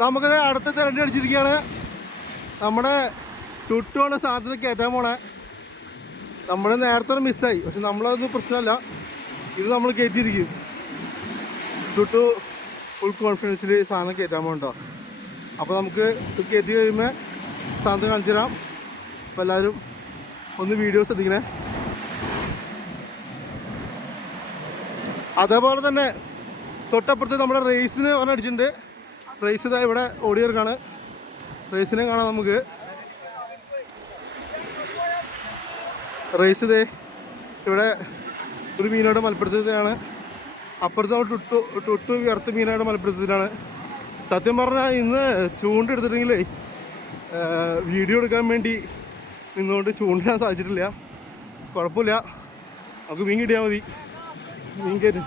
നമുക്കത് അടുത്ത തിരണ്ടി അടിച്ചിരിക്കുകയാണ്. നമ്മുടെ ടുട്ടുവാണ് സാധനം കയറ്റാൻ പോണേ. നമ്മൾ നേരത്തെ മിസ്സായി പക്ഷെ നമ്മളതൊന്നും പ്രശ്നമല്ല. ഇത് നമ്മൾ കയറ്റിയിരിക്കും. ടുട്ടു ഫുൾ കോൺഫിഡൻസിൽ സാധനം കയറ്റാൻ പോകണ്ടോ അപ്പോൾ നമുക്ക് കയറ്റി കഴിയുമ്പോൾ സാധനം കാണിച്ചു തരാം. അപ്പോൾ എല്ലാവരും ഒന്ന് വീഡിയോ ശ്രദ്ധിക്കണേ. അതേപോലെ തന്നെ തൊട്ടപ്പുറത്ത് നമ്മുടെ റേസിന് അടിച്ചിട്ടുണ്ട്. റേസ് ഇതാ ഇവിടെ ഓടിയെടുക്കാണ് റേസിനെ കാണാം നമുക്ക്. റേസ് ഇതേ ഇവിടെ ഒരു മീനോടെ മലപ്പുറത്തിനാണ് അപ്പുറത്ത് ടുട്ടു ടുട്ടു വിയർത്ത മീനോട് മലപ്പെടുത്തത്തിലാണ് സത്യം പറഞ്ഞാൽ ഇന്ന് ചൂണ്ടെടുത്തിട്ടുണ്ടെങ്കിലേ വീഡിയോ എടുക്കാൻ വേണ്ടി നിന്നുകൊണ്ട് ചൂണ്ടിടാൻ സാധിച്ചിട്ടില്ല. കുഴപ്പമില്ല. നമുക്ക് മീൻ കിട്ടിയാൽ മതി. മീൻ കയറ്റും